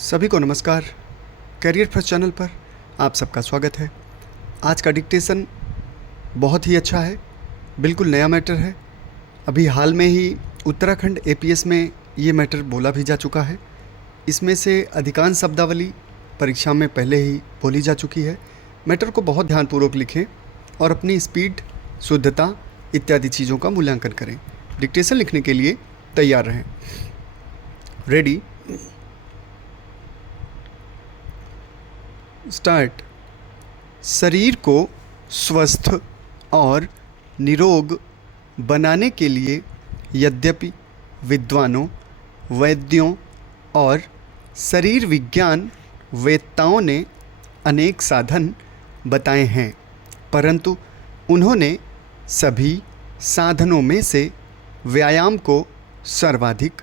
सभी को नमस्कार। करियर फर्स्ट चैनल पर आप सबका स्वागत है। आज का डिक्टेशन बहुत ही अच्छा है, बिल्कुल नया मैटर है। अभी हाल में ही उत्तराखंड एपीएस में ये मैटर बोला भी जा चुका है। इसमें से अधिकांश शब्दावली परीक्षा में पहले ही बोली जा चुकी है। मैटर को बहुत ध्यानपूर्वक लिखें और अपनी स्पीड, शुद्धता इत्यादि चीज़ों का मूल्यांकन करें। डिक्टेशन लिखने के लिए तैयार रहें। Ready, start. शरीर को स्वस्थ और निरोग बनाने के लिए यद्यपि विद्वानों, वैद्यों और शरीर विज्ञान वेत्ताओं ने अनेक साधन बताए हैं, परंतु उन्होंने सभी साधनों में से व्यायाम को सर्वाधिक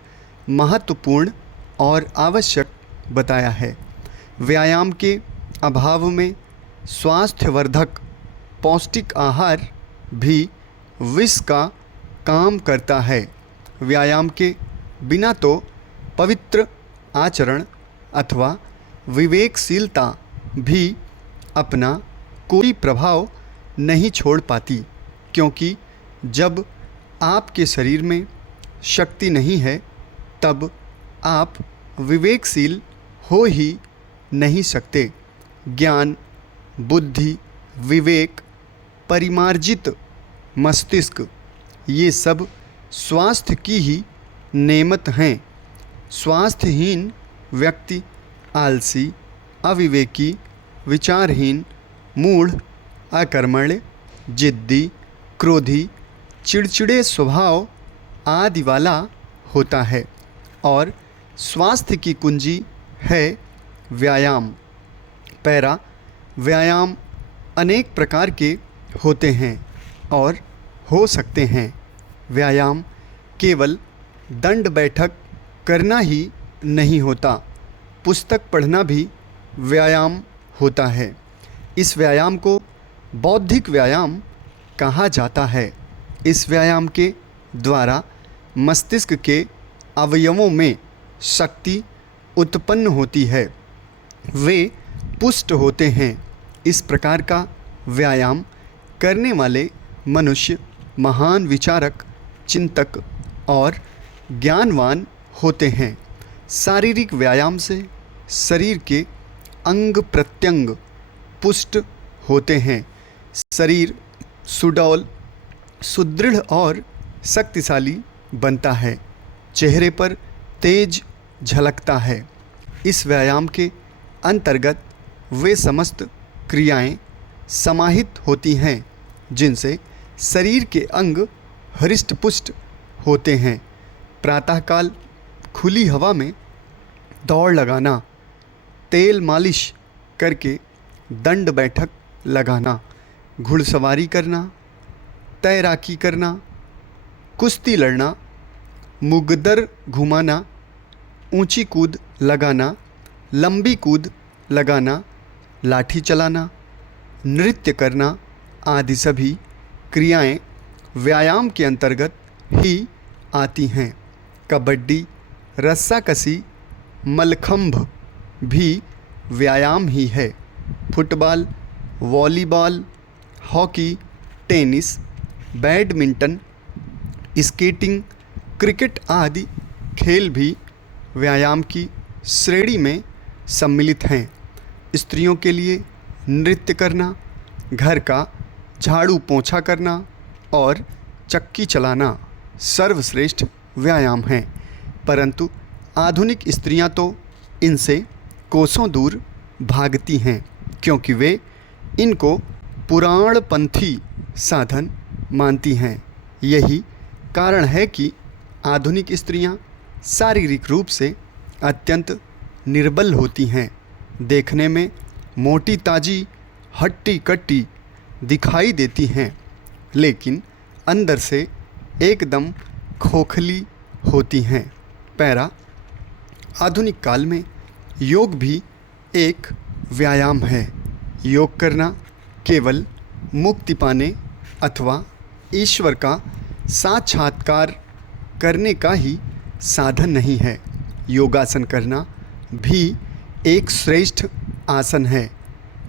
महत्वपूर्ण और आवश्यक बताया है। व्यायाम के अभाव में स्वास्थ्यवर्धक पौष्टिक आहार भी विष का काम करता है। व्यायाम के बिना तो पवित्र आचरण अथवा विवेकशीलता भी अपना कोई प्रभाव नहीं छोड़ पाती, क्योंकि जब आपके शरीर में शक्ति नहीं है तब आप विवेकशील हो ही नहीं सकते। ज्ञान, बुद्धि, विवेक, परिमार्जित मस्तिष्क, ये सब स्वास्थ्य की ही नेमत हैं। स्वास्थ्यहीन व्यक्ति आलसी, अविवेकी, विचारहीन, मूढ़, अकर्मण्य, जिद्दी, क्रोधी, चिड़चिड़े स्वभाव आदि वाला होता है। और स्वास्थ्य की कुंजी है व्यायाम। पैरा, व्यायाम अनेक प्रकार के होते हैं और हो सकते हैं। व्यायाम केवल दंड बैठक करना ही नहीं होता, पुस्तक पढ़ना भी व्यायाम होता है। इस व्यायाम को बौद्धिक व्यायाम कहा जाता है। इस व्यायाम के द्वारा मस्तिष्क के अवयवों में शक्ति उत्पन्न होती है, वे पुष्ट होते हैं। इस प्रकार का व्यायाम करने वाले मनुष्य महान विचारक, चिंतक और ज्ञानवान होते हैं। शारीरिक व्यायाम से शरीर के अंग प्रत्यंग पुष्ट होते हैं। शरीर सुडौल, सुदृढ़ और शक्तिशाली बनता है। चेहरे पर तेज झलकता है। इस व्यायाम के अंतर्गत वे समस्त क्रियाएं समाहित होती हैं जिनसे शरीर के अंग हृष्ट-पुष्ट होते हैं। प्रातःकाल खुली हवा में दौड़ लगाना, तेल मालिश करके दंड बैठक लगाना, घुड़सवारी करना, तैराकी करना, कुश्ती लड़ना, मुगदर घुमाना, ऊंची कूद लगाना, लंबी कूद लगाना, लाठी चलाना, नृत्य करना आदि सभी क्रियाएं व्यायाम के अंतर्गत ही आती हैं। कबड्डी, रस्साकसी, मलखंभ भी व्यायाम ही है। Football, volleyball, hockey, tennis, badminton, skating, cricket आदि खेल भी व्यायाम की श्रेणी में सम्मिलित हैं। स्त्रियों के लिए नृत्य करना, घर का झाड़ू पोंछा करना और चक्की चलाना सर्वश्रेष्ठ व्यायाम हैं, परंतु आधुनिक स्त्रियां तो इनसे कोसों दूर भागती हैं, क्योंकि वे इनको पुराणपंथी साधन मानती हैं। यही कारण है कि आधुनिक स्त्रियां शारीरिक रूप से अत्यंत निर्बल होती हैं, देखने में मोटी ताजी, हट्टी कट्टी दिखाई देती हैं, लेकिन अंदर से एकदम खोखली होती हैं। पैरा, आधुनिक काल में योग भी एक व्यायाम है। योग करना केवल मुक्ति पाने अथवा ईश्वर का साक्षात्कार करने का ही साधन नहीं है। योगासन करना भी एक श्रेष्ठ आसन है।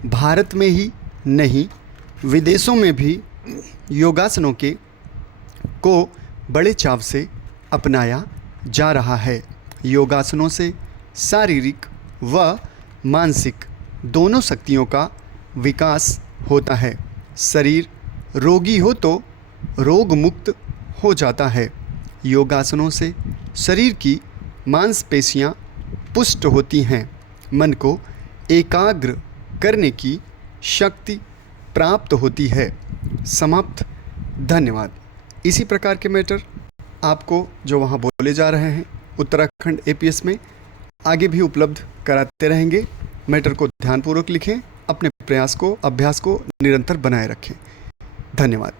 भारत में ही नहीं, विदेशों में भी योगासनों को बड़े चाव से अपनाया जा रहा है। योगासनों से शारीरिक व मानसिक दोनों शक्तियों का विकास होता है। शरीर रोगी हो तो रोग मुक्त हो जाता है। योगासनों से शरीर की मांसपेशियां पुष्ट होती हैं। मन को एकाग्र करने की शक्ति प्राप्त होती है। समाप्त। धन्यवाद। इसी प्रकार के मैटर आपको जो वहाँ बोले जा रहे हैं उत्तराखंड एपीएस में आगे भी उपलब्ध कराते रहेंगे। मैटर को ध्यानपूर्वक लिखें, अपने प्रयास को, अभ्यास को निरंतर बनाए रखें। धन्यवाद।